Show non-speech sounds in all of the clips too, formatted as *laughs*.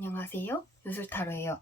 안녕하세요. 요술타로예요.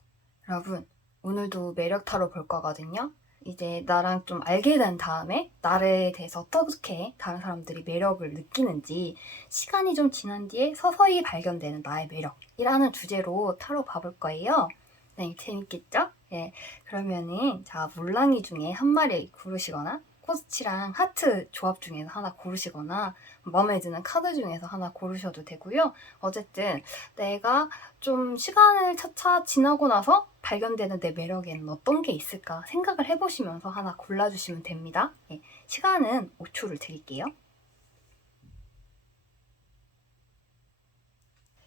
여러분, 오늘도 매력타로 볼 거거든요. 이제 나랑 좀 알게 된 다음에 나에 대해서 어떻게 다른 사람들이 매력을 느끼는지 시간이 좀 지난 뒤에 서서히 발견되는 나의 매력이라는 주제로 타로 봐볼 거예요. 네, 재밌겠죠? 예. 그러면은 자, 물랑이 중에 한 마리 고르시거나 코스치랑 하트 조합 중에서 하나 고르시거나 마음에 드는 카드 중에서 하나 고르셔도 되고요. 어쨌든 내가 좀 시간을 차차 지나고 나서 발견되는 내 매력에는 어떤 게 있을까 생각을 해보시면서 하나 골라주시면 됩니다. 예, 시간은 5초를 드릴게요.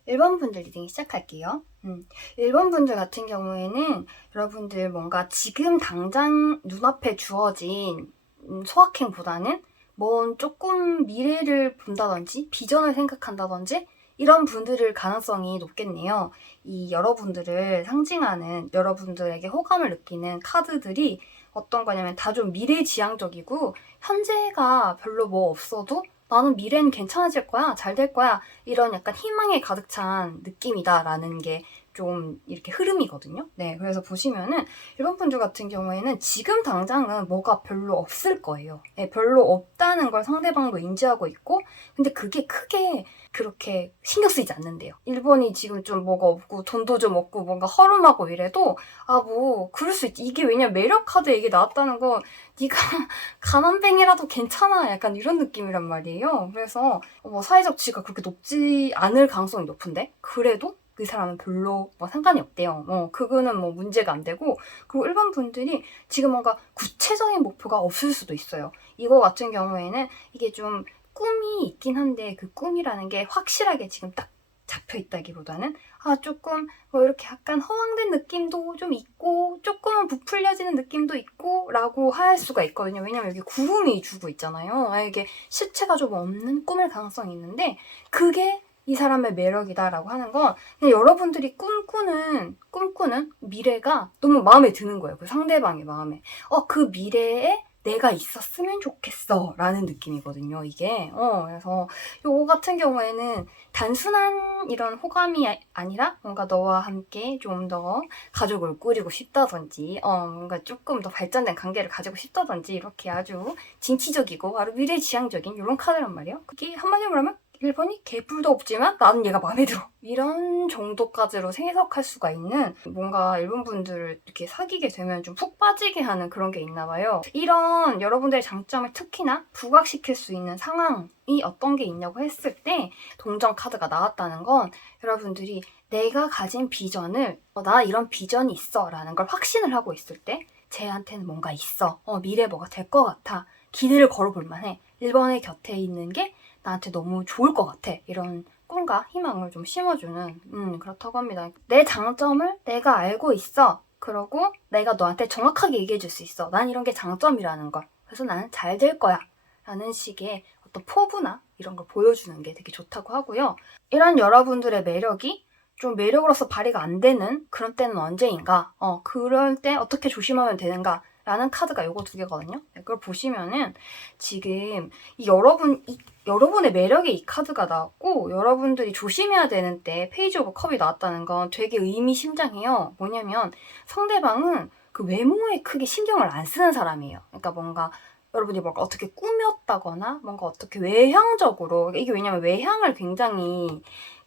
1번 분들 리딩 시작할게요. 음, 1번 분들 같은 경우에는 여러분들 뭔가 지금 당장 눈앞에 주어진 음, 소확행보다는 뭔 조금 미래를 본다든지 비전을 생각한다든지 이런 분들일 가능성이 높겠네요. 이 여러분들을 상징하는 여러분들에게 호감을 느끼는 카드들이 어떤 거냐면 다 좀 미래지향적이고 현재가 별로 뭐 없어도 나는 미래는 괜찮아질 거야, 잘 될 거야 이런 약간 희망에 가득 찬 느낌이다라는 게좀 이렇게 흐름이거든요. 네, 그래서 보시면은 이런 분들 같은 경우에는 지금 당장은 뭐가 별로 없을 거예요. 네, 별로 없다는 걸 상대방도 인지하고 있고, 근데 그게 크게 그렇게 신경 쓰이지 않는데요. 일본이 지금 좀 뭐가 없고 돈도 좀 없고 뭔가 허름하고 이래도 아 뭐 그럴 수 있지. 이게 왜냐 매력 카드 얘기 나왔다는 건 네가 *laughs* 가난뱅이라도 괜찮아 약간 이런 느낌이란 말이에요. 그래서 뭐 사회적 지위가 그렇게 높지 않을 가능성이 높은데 그래도 그 사람은 별로 뭐 상관이 없대요. 뭐 그거는 뭐 문제가 안 되고 그리고 일반 분들이 지금 뭔가 구체적인 목표가 없을 수도 있어요. 이거 같은 경우에는 이게 좀 꿈이 있긴 한데 그 꿈이라는 게 확실하게 지금 딱 잡혀 있다기보다는 아 조금 뭐 이렇게 약간 허황된 느낌도 좀 있고 조금은 부풀려지는 느낌도 있고라고 할 수가 있거든요. 왜냐면 여기 구름이 주고 있잖아요. 아, 이게 실체가 좀 없는 꿈일 가능성이 있는데 그게 이 사람의 매력이다라고 하는 건 그냥 여러분들이 꿈꾸는 꿈꾸는 미래가 너무 마음에 드는 거예요. 그 상대방의 마음에. 어, 그 미래에 내가 있었으면 좋겠어 라는 느낌이거든요 이게 어 그래서 요거 같은 경우에는 단순한 이런 호감이 아- 아니라 뭔가 너와 함께 좀 더 가족을 꾸리고 싶다든지 어 뭔가 조금 더 발전된 관계를 가지고 싶다든지 이렇게 아주 진취적이고 아주 미래지향적인 이런 카드란 말이에요 그게 한마디로 말하면 1번이 개뿔도 없지만 나는 얘가 마음에 들어. 이런 정도까지로 해석할 수가 있는 뭔가 일본 분들을 이렇게 사귀게 되면 좀 푹 빠지게 하는 그런 게 있나 봐요. 이런 여러분들의 장점을 특히나 부각시킬 수 있는 상황이 어떤 게 있냐고 했을 때 동전 카드가 나왔다는 건 여러분들이 내가 가진 비전을 어, 나 이런 비전이 있어 라는 걸 확신을 하고 있을 때 쟤한테는 뭔가 있어. 어, 미래 뭐가 될 것 같아. 기대를 걸어볼 만해. 1번의 곁에 있는 게 나한테 너무 좋을 것 같아. 이런 꿈과 희망을 좀 심어주는, 음, 그렇다고 합니다. 내 장점을 내가 알고 있어. 그러고 내가 너한테 정확하게 얘기해 줄 수 있어. 난 이런 게 장점이라는 걸. 그래서 나는 잘 될 거야. 라는 식의 어떤 포부나 이런 걸 보여주는 게 되게 좋다고 하고요. 이런 여러분들의 매력이 좀 매력으로서 발휘가 안 되는 그런 때는 언제인가? 어, 그럴 때 어떻게 조심하면 되는가? 라는 카드가 요거 두 개거든요. 네, 그걸 보시면은 지금 이 여러분, 이, 여러분의 매력에 이 카드가 나왔고 여러분들이 조심해야 되는 때 페이지 오브 컵이 나왔다는 건 되게 의미심장해요. 뭐냐면 상대방은 그 외모에 크게 신경을 안 쓰는 사람이에요. 그러니까 뭔가 여러분이 뭔가 어떻게 꾸몄다거나 뭔가 어떻게 외향적으로 이게 왜냐면 외향을 굉장히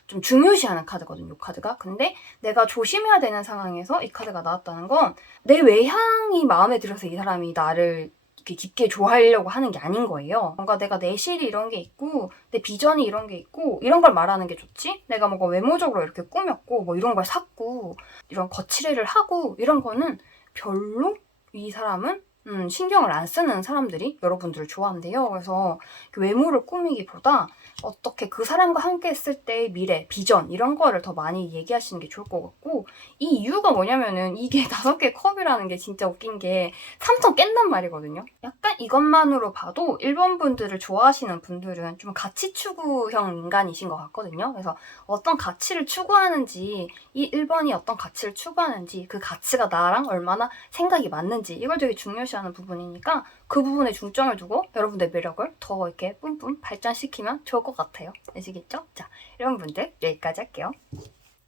좀 중요시하는 카드거든요, 이 카드가. 근데 내가 조심해야 되는 상황에서 이 카드가 나왔다는 건 내 외향이 마음에 들어서 이 사람이 나를 이렇게 깊게 좋아하려고 하는 게 아닌 거예요. 뭔가 내가 내실이 이런 게 있고, 내 비전이 이런 게 있고, 이런 걸 말하는 게 좋지? 내가 뭔가 외모적으로 이렇게 꾸몄고, 뭐 이런 걸 샀고, 이런 거칠애를 하고, 이런 거는 별로 이 사람은 음, 신경을 안 쓰는 사람들이 여러분들을 좋아한대요. 그래서 그 외모를 꾸미기보다 어떻게 그 사람과 함께 했을 때의 미래, 비전 이런 거를 더 많이 얘기하시는 게 좋을 것 같고 이 이유가 뭐냐면은 이게 *laughs* 다섯 개 컵이라는 게 진짜 웃긴 게 3점 깬단 말이거든요. 약간 이것만으로 봐도 일본 분들을 좋아하시는 분들은 좀 가치 추구형 인간이신 것 같거든요. 그래서 어떤 가치를 추구하는지 이 1번이 어떤 가치를 추구하는지 그 가치가 나랑 얼마나 생각이 맞는지 이걸 되게 중요시 하는 부분이니까 그 부분에 중점을 두고 여러분의 매력을 더 이렇게 뿜뿜 발전시키면 좋을 것 같아요. 아시겠죠? 자, 이런 분들 여기까지 할게요.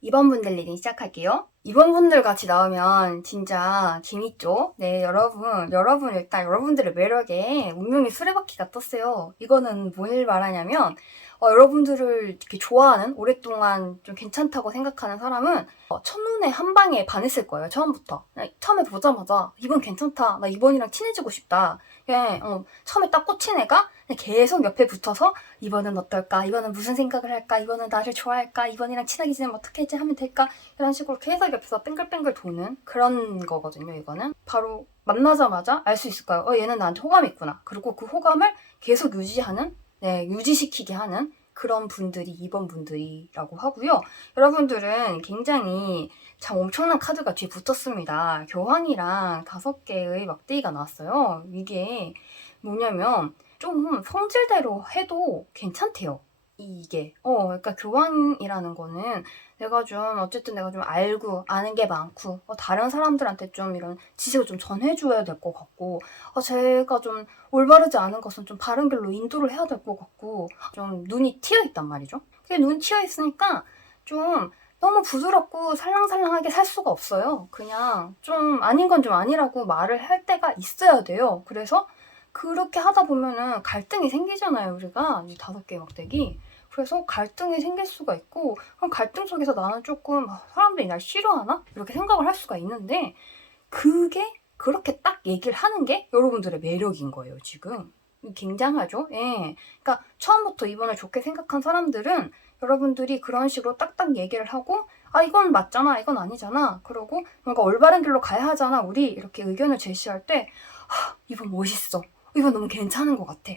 2번 분들 리딩 시작할게요. 2번 분들 같이 나오면 진짜 재밌죠? 네, 여러분. 여러분, 일단 여러분들의 매력에 운명의 수레바퀴가 떴어요. 이거는 뭘 말하냐면, 어, 여러분들을 이렇게 좋아하는, 오랫동안 좀 괜찮다고 생각하는 사람은 어, 첫눈에 한 방에 반했을 거예요, 처음부터. 처음에 보자마자, 이번 괜찮다. 나 이번이랑 친해지고 싶다. 그냥, 어, 처음에 딱 꽂힌 애가 계속 옆에 붙어서, 이번은 어떨까? 이번은 무슨 생각을 할까? 이번은 나를 좋아할까? 이번이랑 친하게 지내면 어떻게 해지 하면 될까? 이런 식으로 계속 옆에서 뱅글뱅글 도는 그런 거거든요, 이거는. 바로 만나자마자 알 수 있을 거예요. 어, 얘는 나한테 호감이 있구나. 그리고 그 호감을 계속 유지하는, 네, 유지시키게 하는 그런 분들이 2번 분들이라고 하고요. 여러분들은 굉장히 참 엄청난 카드가 뒤에 붙었습니다. 교황이랑 다섯 개의 막대기가 나왔어요. 이게 뭐냐면 좀 성질대로 해도 괜찮대요. 이게 어 그러니까 교황이라는 거는 내가 좀 어쨌든 내가 좀 알고 아는 게 많고 어, 다른 사람들한테 좀 이런 지식을 좀 전해줘야 될 것 같고 어, 제가 좀 올바르지 않은 것은 좀 바른 길로 인도를 해야 될 것 같고 좀 눈이 튀어 있단 말이죠. 그게 눈 튀어 있으니까 좀 너무 부드럽고 살랑살랑하게 살 수가 없어요. 그냥 좀 아닌 건 좀 아니라고 말을 할 때가 있어야 돼요. 그래서 그렇게 하다 보면은 갈등이 생기잖아요, 우리가. 이 다섯 개 막대기. 그래서 갈등이 생길 수가 있고, 그럼 갈등 속에서 나는 조금, 아, 사람들이 날 싫어하나? 이렇게 생각을 할 수가 있는데, 그게 그렇게 딱 얘기를 하는 게 여러분들의 매력인 거예요, 지금. 굉장하죠? 예. 그러니까 처음부터 이번을 좋게 생각한 사람들은 여러분들이 그런 식으로 딱딱 얘기를 하고, 아, 이건 맞잖아, 이건 아니잖아. 그러고 뭔가 올바른 길로 가야 하잖아, 우리. 이렇게 의견을 제시할 때, 아, 이번 멋있어. 이건 너무 괜찮은 것 같아.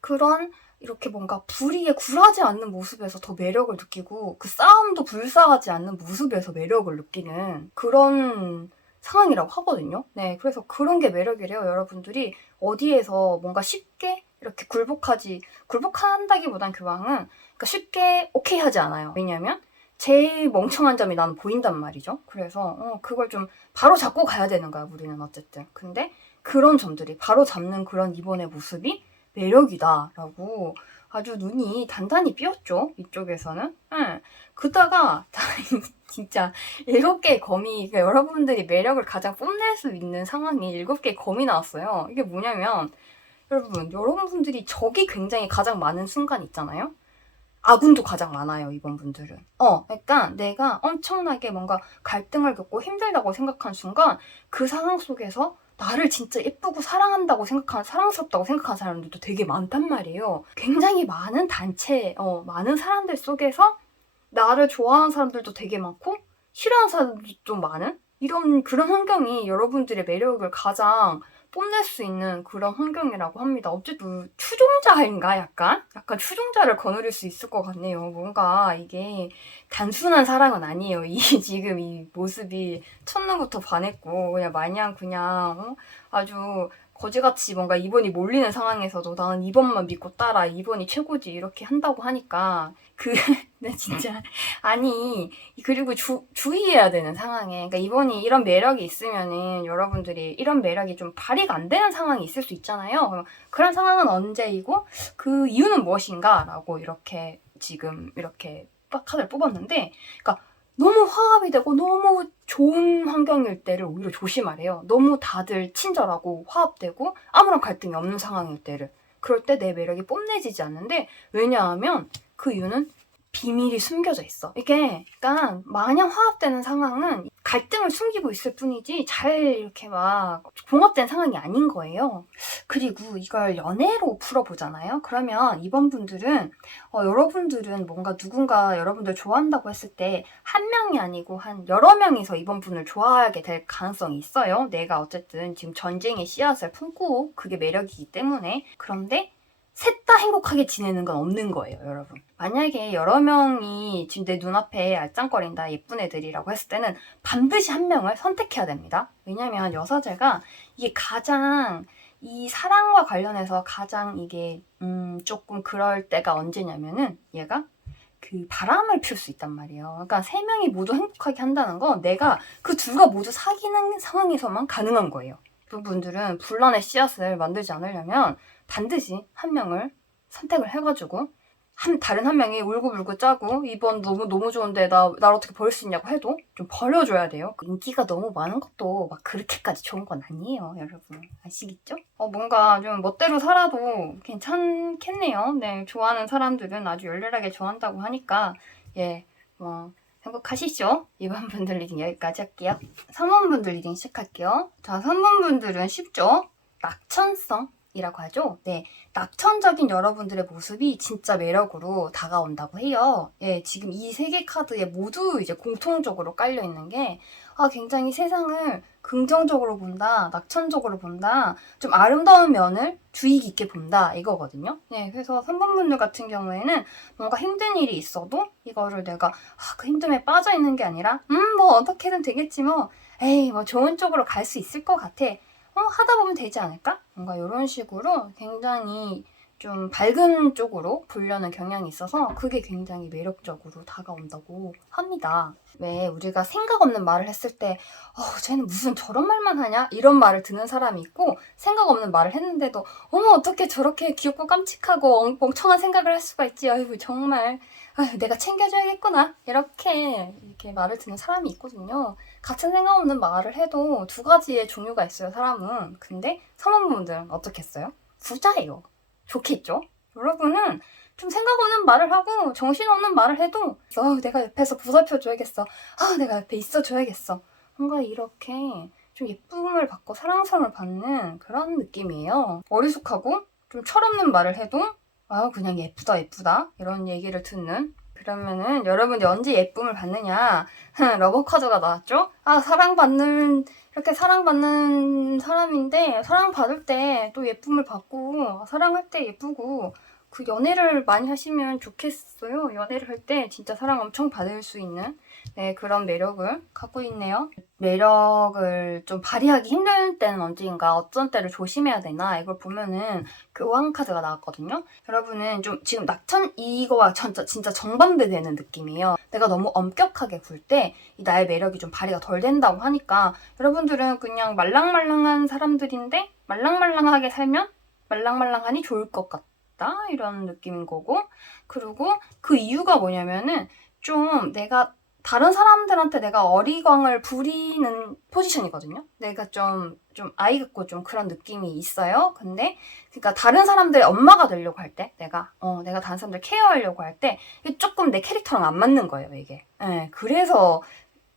그런 이렇게 뭔가 불의에 굴하지 않는 모습에서 더 매력을 느끼고 그 싸움도 불사하지 않는 모습에서 매력을 느끼는 그런 상황이라고 하거든요. 네, 그래서 그런 게 매력이래요. 여러분들이 어디에서 뭔가 쉽게 이렇게 굴복하지 굴복한다기보단 교황은 그러니까 쉽게 오케이 하지 않아요. 왜냐하면 제일 멍청한 점이 나는 보인단 말이죠. 그래서 어, 그걸 좀 바로 잡고 가야 되는 거야. 우리는 어쨌든. 근데 그런 점들이 바로 잡는 그런 이번의 모습이 매력이다라고 아주 눈이 단단히 삐었죠 이쪽에서는 응. 그다가 *laughs* 진짜 일곱 개의 검이 그러니까 여러분들이 매력을 가장 뽐낼 수 있는 상황이 일곱 개의 검이 나왔어요 이게 뭐냐면 여러분 여러분들이 적이 굉장히 가장 많은 순간 있잖아요 아군도 가장 많아요, 이번 분들은. 어, 그러니까 내가 엄청나게 뭔가 갈등을 겪고 힘들다고 생각한 순간 그 상황 속에서 나를 진짜 예쁘고 사랑한다고 생각하는, 사랑스럽다고 생각하는 사람들도 되게 많단 말이에요. 굉장히 많은 단체, 어, 많은 사람들 속에서 나를 좋아하는 사람들도 되게 많고, 싫어하는 사람들도 좀 많은? 이런, 그런 환경이 여러분들의 매력을 가장 뽐낼 수 있는 그런 환경이라고 합니다. 어쨌든 추종자인가 약간? 약간 추종자를 거느릴 수 있을 것 같네요. 뭔가 이게 단순한 사랑은 아니에요. 이 *laughs* 지금 이 모습이 첫눈부터 반했고 그냥 마냥 그냥 어? 아주 거지같이 뭔가 2번이 몰리는 상황에서도 나는 2번만 믿고 따라 2번이 최고지 이렇게 한다고 하니까 그, *laughs* 네, 진짜. 아니, 그리고 주, 주의해야 되는 상황에. 그러니까 이번이 이런 매력이 있으면은 여러분들이 이런 매력이 좀 발휘가 안 되는 상황이 있을 수 있잖아요. 그런 상황은 언제이고 그 이유는 무엇인가? 라고 이렇게 지금 이렇게 카드를 뽑았는데, 그러니까 너무 화합이 되고 너무 좋은 환경일 때를 오히려 조심하래요. 너무 다들 친절하고 화합되고 아무런 갈등이 없는 상황일 때를. 그럴 때 내 매력이 뽐내지지 않는데 왜냐하면 그 이유는 비밀이 숨겨져 있어. 이게 약간 마냥 화합되는 상황은 갈등을 숨기고 있을 뿐이지 잘 이렇게 막 봉합된 상황이 아닌 거예요. 그리고 이걸 연애로 풀어보잖아요. 그러면 이번 분들은 어, 여러분들은 뭔가 누군가 여러분들 좋아한다고 했을 때 한 명이 아니고 한 여러 명이서 이번 분을 좋아하게 될 가능성이 있어요. 내가 어쨌든 지금 전쟁의 씨앗을 품고 그게 매력이기 때문에 그런데 셋 다 행복하게 지내는 건 없는 거예요, 여러분. 만약에 여러 명이 지금 내 눈앞에 알짱거린다, 예쁜 애들이라고 했을 때는 반드시 한 명을 선택해야 됩니다. 왜냐면 여사제가 이게 가장 이 사랑과 관련해서 가장 이게 음 조금 그럴 때가 언제냐면은 얘가 그 바람을 피울 수 있단 말이에요. 그러니까 세 명이 모두 행복하게 한다는 건 내가 그 둘과 모두 사귀는 상황에서만 가능한 거예요. 그분들은 분란의 씨앗을 만들지 않으려면 반드시 한 명을 선택을 해가지고 한 다른 한 명이 울고불고 짜고 이번 너무 너무 좋은데 나 날 어떻게 버릴 수 있냐고 해도 좀 버려줘야 돼요. 그 인기가 너무 많은 것도 막 그렇게까지 좋은 건 아니에요, 여러분 아시겠죠? 어 뭔가 좀 멋대로 살아도 괜찮겠네요. 네 좋아하는 사람들은 아주 열렬하게 좋아한다고 하니까 예뭐 행복하시죠? 2번 분들 리딩 여기까지 할게요. 3번 분들 리딩 시작할게요. 자 3번 분들은 쉽죠? 낙천성. 이라고 하죠. 네. 낙천적인 여러분들의 모습이 진짜 매력으로 다가온다고 해요. 예, 지금 이 세 개 카드에 모두 이제 공통적으로 깔려 있는 게, 아, 굉장히 세상을 긍정적으로 본다, 낙천적으로 본다, 좀 아름다운 면을 주의 깊게 본다, 이거거든요. 네, 그래서 3번 분들 같은 경우에는 뭔가 힘든 일이 있어도 이거를 내가, 아, 그 힘듦에 빠져 있는 게 아니라, 음, 뭐, 어떻게든 되겠지 뭐, 에이, 뭐, 좋은 쪽으로 갈 수 있을 것 같아. 어, 하다 보면 되지 않을까? 뭔가 이런 식으로 굉장히 좀 밝은 쪽으로 보려는 경향이 있어서 그게 굉장히 매력적으로 다가온다고 합니다. 왜 우리가 생각 없는 말을 했을 때, 어, 쟤는 무슨 저런 말만 하냐? 이런 말을 듣는 사람이 있고, 생각 없는 말을 했는데도, 어머, 어떻게 저렇게 귀엽고 깜찍하고 엉- 멍청한 생각을 할 수가 있지? 아이고, 정말, 아유, 내가 챙겨줘야겠구나. 이렇게, 이렇게 말을 듣는 사람이 있거든요. 같은 생각 없는 말을 해도 두 가지의 종류가 있어요, 사람은. 근데 선원분들은 어떻겠어요? 부자예요. 좋겠죠? 여러분은 좀 생각 없는 말을 하고 정신 없는 말을 해도 어, 내가 옆에서 보살펴줘야겠어. 아, 내가 옆에 있어줘야겠어. 뭔가 이렇게 좀 예쁨을 받고 사랑스러움을 받는 그런 느낌이에요. 어리숙하고 좀 철없는 말을 해도 아, 그냥 예쁘다, 예쁘다. 이런 얘기를 듣는 그러면은 여러분이 언제 예쁨을 받느냐? *laughs* 러버 카드가 나왔죠? 아, 사랑받는, 이렇게 사랑받는 사람인데, 사랑받을 때 또 예쁨을 받고, 사랑할 때 예쁘고, 그 연애를 많이 하시면 좋겠어요. 연애를 할 때 진짜 사랑 엄청 받을 수 있는, 네, 그런 매력을 갖고 있네요. 매력을 좀 발휘하기 힘들 때는 언제인가, 어떤 때를 조심해야 되나, 이걸 보면은 교황 카드가 나왔거든요. 여러분은 좀 지금 낙천 이거와 진짜, 진짜 정반대 되는 느낌이에요. 내가 너무 엄격하게 굴 때 이 나의 매력이 좀 발휘가 덜 된다고 하니까 여러분들은 그냥 말랑말랑한 사람들인데 말랑말랑하게 살면 말랑말랑하니 좋을 것 같다 이런 느낌인 거고 그리고 그 이유가 뭐냐면은 좀 내가 다른 사람들한테 내가 어리광을 부리는 포지션이거든요. 내가 좀, 좀 아이 같고 좀 그런 느낌이 있어요. 근데, 그러니까 다른 사람들의 엄마가 되려고 할 때, 내가, 어, 내가 다른 사람들 케어하려고 할 때, 이게 조금 내 캐릭터랑 안 맞는 거예요, 이게. 예, 그래서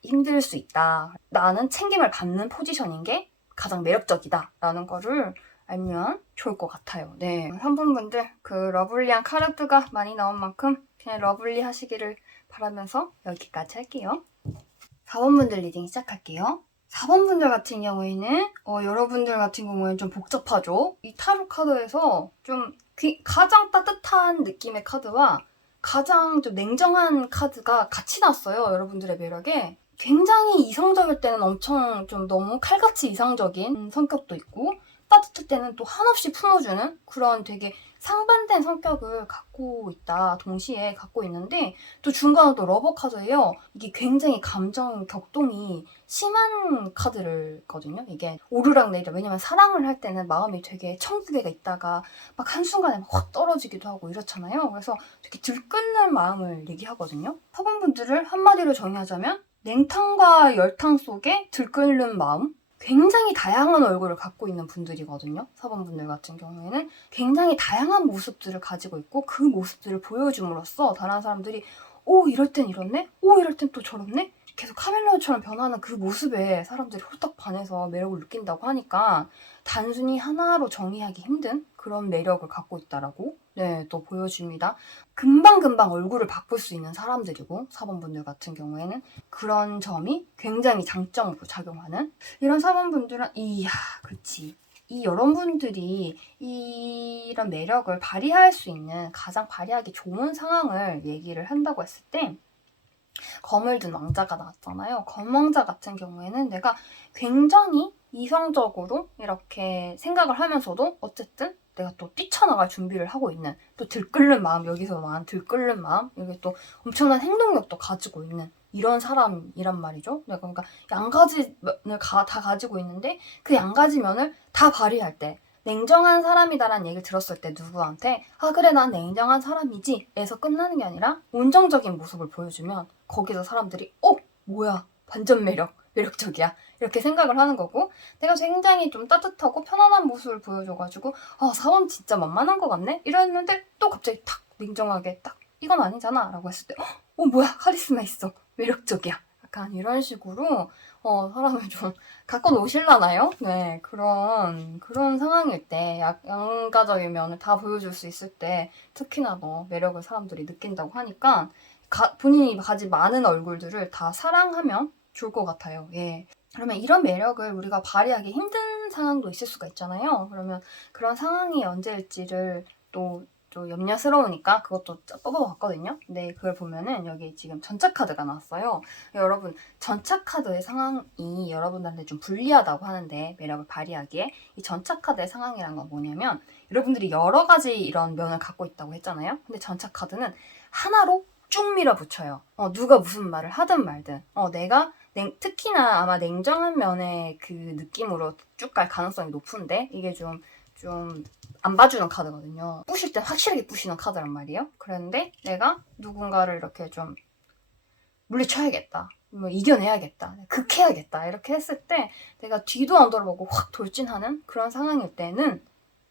힘들 수 있다. 나는 챙김을 받는 포지션인 게 가장 매력적이다. 라는 거를 알면 좋을 것 같아요. 네. 3분분들, 그 러블리한 카르드가 많이 나온 만큼 그냥 러블리 하시기를 바라면서 여기까지 할게요. 4번 분들 리딩 시작할게요. 4번 분들 같은 경우에는 어, 여러분들 같은 경우에는 좀 복잡하죠. 이 타로 카드에서 좀 귀- 가장 따뜻한 느낌의 카드와 가장 좀 냉정한 카드가 같이 났어요. 여러분들의 매력에. 굉장히 이성적일 때는 엄청 좀 너무 칼같이 이상적인 성격도 있고 따뜻할 때는 또 한없이 품어주는 그런 되게 상반된 성격을 갖고 있다. 동시에 갖고 있는데 또 중간에 또 러버 카드예요. 이게 굉장히 감정 격동이 심한 카드를거든요. 이게 오르락 내리락. 왜냐면 사랑을 할 때는 마음이 되게 천국에가 있다가 막 한순간에 막확 떨어지기도 하고 이렇잖아요. 그래서 되게 들끓는 마음을 얘기하거든요. 서분분들을 한마디로 정의하자면 냉탕과 열탕 속에 들끓는 마음? 굉장히 다양한 얼굴을 갖고 있는 분들이거든요. 사번분들 같은 경우에는 굉장히 다양한 모습들을 가지고 있고 그 모습들을 보여줌으로써 다른 사람들이 오 이럴 땐 이렇네? 오 이럴 땐 또 저렇네? 계속 카멜레온처럼 변하는 그 모습에 사람들이 홀딱 반해서 매력을 느낀다고 하니까 단순히 하나로 정의하기 힘든 그런 매력을 갖고 있다라고 네, 또 보여줍니다. 금방금방 얼굴을 바꿀 수 있는 사람들이고 4번분들 같은 경우에는 그런 점이 굉장히 장점으로 작용하는 이런 4번분들은 이야 그렇지 이 여러분들이 이런 매력을 발휘할 수 있는 가장 발휘하기 좋은 상황을 얘기를 한다고 했을 때 검을 든 왕자가 나왔잖아요. 검왕자 같은 경우에는 내가 굉장히 이성적으로 이렇게 생각을 하면서도 어쨌든 내가 또 뛰쳐나갈 준비를 하고 있는 또 들끓는 마음 여기서 말한 들끓는 마음 여기 또 엄청난 행동력도 가지고 있는 이런 사람이란 말이죠. 내가 그러니까 양가지 면을 가, 다 가지고 있는데 그 양가지 면을 다 발휘할 때 냉정한 사람이다라는 얘기를 들었을 때 누구한테 아 그래 난 냉정한 사람이지 에서 끝나는 게 아니라 온정적인 모습을 보여주면 거기서 사람들이 어 뭐야 반전 매력 매력적이야 이렇게 생각을 하는 거고 내가 굉장히 좀 따뜻하고 편안한 모습을 보여줘가지고 아 사람 진짜 만만한 것 같네 이랬는데 또 갑자기 탁 냉정하게 딱 이건 아니잖아 라고 했을 때어 뭐야 카리스마 있어 매력적이야 약간 이런 식으로 어 사람을 좀 *laughs* 갖고 노실라나요? 네 그런 그런 상황일 때 약, 양가적인 면을 다 보여줄 수 있을 때 특히나 더 매력을 사람들이 느낀다고 하니까 가- 본인이 가진 많은 얼굴들을 다 사랑하면 좋을 것 같아요. 예. 그러면 이런 매력을 우리가 발휘하기 힘든 상황도 있을 수가 있잖아요. 그러면 그런 상황이 언제일지를 또, 또 염려스러우니까 그것도 뽑아봤거든요. 근데 그걸 보면은 여기 지금 전차 카드가 나왔어요. 여러분, 전차 카드의 상황이 여러분들한테 좀 불리하다고 하는데 매력을 발휘하기에 이 전차 카드의 상황이란 건 뭐냐면 여러분들이 여러 가지 이런 면을 갖고 있다고 했잖아요. 근데 전차 카드는 하나로 쭉 밀어붙여요. 어, 누가 무슨 말을 하든 말든. 어, 내가 냉- 특히나 아마 냉정한 면의 그 느낌으로 쭉 갈 가능성이 높은데 이게 좀 좀 안 봐주는 카드거든요. 부실 땐 확실하게 부시는 카드란 말이에요. 그런데 내가 누군가를 이렇게 좀 물리쳐야겠다. 뭐 이겨내야겠다. 극해야겠다. 이렇게 했을 때 내가 뒤도 안 돌아보고 확 돌진하는 그런 상황일 때는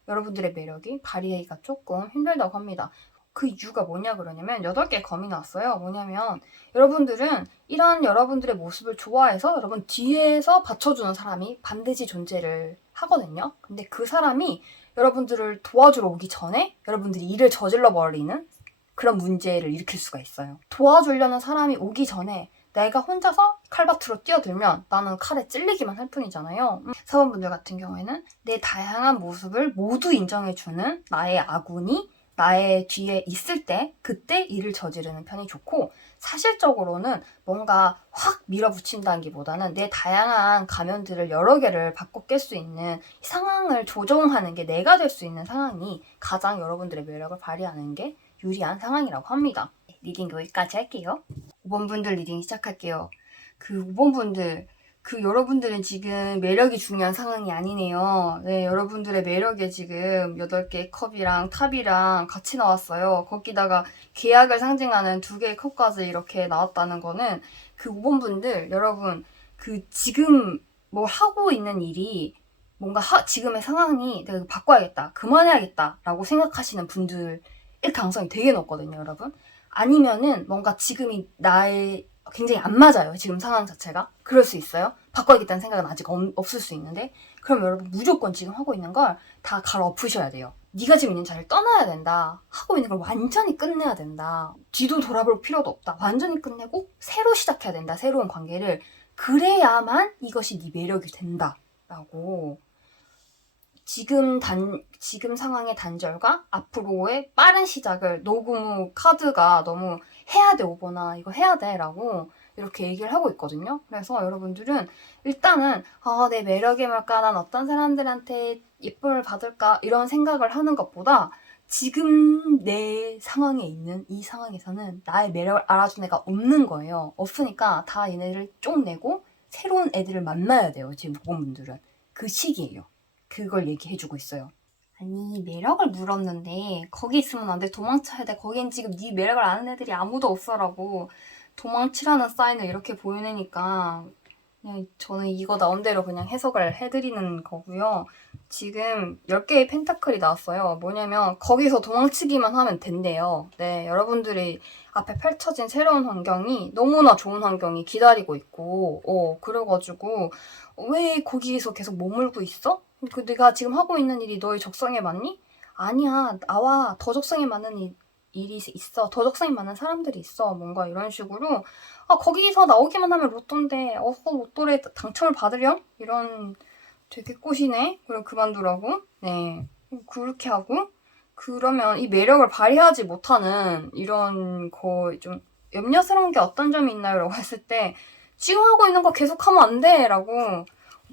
여러분들의 매력이 발휘하기가 조금 힘들다고 합니다. 그 이유가 뭐냐 그러냐면 8개의 검이 나왔어요. 뭐냐면 여러분들은 이런 여러분들의 모습을 좋아해서 여러분 뒤에서 받쳐주는 사람이 반드시 존재를 하거든요. 근데 그 사람이 여러분들을 도와주러 오기 전에 여러분들이 일을 저질러 버리는 그런 문제를 일으킬 수가 있어요. 도와주려는 사람이 오기 전에 내가 혼자서 칼밭으로 뛰어들면 나는 칼에 찔리기만 할 뿐이잖아요. 음, 사원분들 같은 경우에는 내 다양한 모습을 모두 인정해주는 나의 아군이 나의 뒤에 있을 때 그때 일을 저지르는 편이 좋고 사실적으로는 뭔가 확 밀어붙인다기보다는 내 다양한 가면들을 여러 개를 바꿔 깰 수 있는 상황을 조정하는 게 내가 될 수 있는 상황이 가장 여러분들의 매력을 발휘하는 게 유리한 상황이라고 합니다. 리딩 여기까지 할게요. 5번 분들 리딩 시작할게요. 그 5번 분들 그 여러분들은 지금 매력이 중요한 상황이 아니네요. 네, 여러분들의 매력에 지금 8개의 컵이랑 탑이랑 같이 나왔어요. 거기다가 계약을 상징하는 두 개의 컵까지 이렇게 나왔다는 거는 그 5번 분들 여러분 그 지금 뭐 하고 있는 일이 뭔가 하- 지금의 상황이 내가 바꿔야겠다, 그만해야겠다 라고 생각하시는 분들일 가능성이 되게 높거든요, 여러분. 아니면은 뭔가 지금이 나의 굉장히 안 맞아요. 지금 상황 자체가. 그럴 수 있어요. 바꿔야겠다는 생각은 아직 없, 없을 수 있는데 그럼 여러분 무조건 지금 하고 있는 걸 다 갈아엎으셔야 돼요. 네가 지금 있는 자리를 떠나야 된다. 하고 있는 걸 완전히 끝내야 된다. 뒤도 돌아볼 필요도 없다. 완전히 끝내고 새로 시작해야 된다. 새로운 관계를. 그래야만 이것이 네 매력이 된다. 라고 지금 단 지금 상황의 단절과 앞으로의 빠른 시작을 너무 카드가 너무 해야 돼 오거나 이거 해야 돼 라고 이렇게 얘기를 하고 있거든요. 그래서 여러분들은 일단은 아, 내 매력이 뭘까? 난 어떤 사람들한테 예쁨을 받을까? 이런 생각을 하는 것보다 지금 내 상황에 있는 이 상황에서는 나의 매력을 알아준 애가 없는 거예요. 없으니까 다 얘네를 쪽내고 새로운 애들을 만나야 돼요. 지금 부모분들은. 그 시기예요. 그걸 얘기해주고 있어요. 아니 매력을 물었는데 거기 있으면 안 돼. 도망쳐야 돼. 거긴 지금 네 매력을 아는 애들이 아무도 없어라고 도망치라는 사인을 이렇게 보여내니까 저는 이거 나온 대로 그냥 해석을 해드리는 거고요. 지금 10개의 펜타클이 나왔어요. 뭐냐면 거기서 도망치기만 하면 된대요. 네 여러분들이 앞에 펼쳐진 새로운 환경이 너무나 좋은 환경이 기다리고 있고 어 그래가지고 왜 거기에서 계속 머물고 있어? 그 네가 지금 하고 있는 일이 너의 적성에 맞니? 아니야. 나와. 더 적성에 맞는 일, 일이 있어 더 적성에 맞는 사람들이 있어 뭔가 이런 식으로 아 거기서 나오기만 하면 로또인데 어서 로또에 당첨을 받으렴? 이런 되게 꼬시네 그럼 그만두라고 네 그렇게 하고 그러면 이 매력을 발휘하지 못하는 이런 거좀 염려스러운 게 어떤 점이 있나요? 라고 *laughs* 했을 때 지금 하고 있는 거 계속하면 안 돼! 라고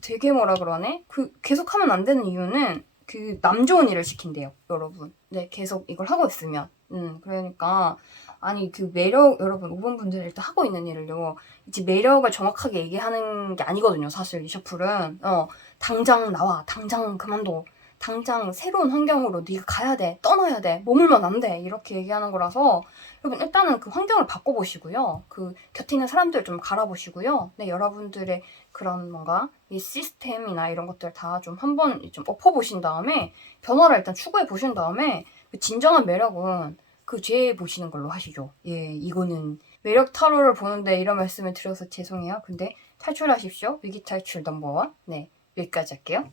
되게 뭐라 그러네? 그 계속하면 안 되는 이유는 그 남 좋은 일을 시킨대요, 여러분. 네, 계속 이걸 하고 있으면. 음, 그러니까 아니 그 매력 여러분 5번 분들 일단 하고 있는 일을요. 이제 매력을 정확하게 얘기하는 게 아니거든요, 사실 이 셔플은. 어, 당장 나와. 당장 그만둬. 당장 새로운 환경으로 네가 가야 돼, 떠나야 돼, 머물면 안 돼 이렇게 얘기하는 거라서 여러분 일단은 그 환경을 바꿔보시고요. 그 곁에 있는 사람들 좀 갈아보시고요. 네, 여러분들의 그런 뭔가 이 시스템이나 이런 것들 다 좀 한번 좀 엎어보신 다음에 변화를 일단 추구해 보신 다음에 그 진정한 매력은 그 뒤에 보시는 걸로 하시죠. 예, 이거는 매력 타로를 보는데 이런 말씀을 드려서 죄송해요. 근데 탈출하십시오. 위기 탈출 넘버원. 네, 여기까지 할게요.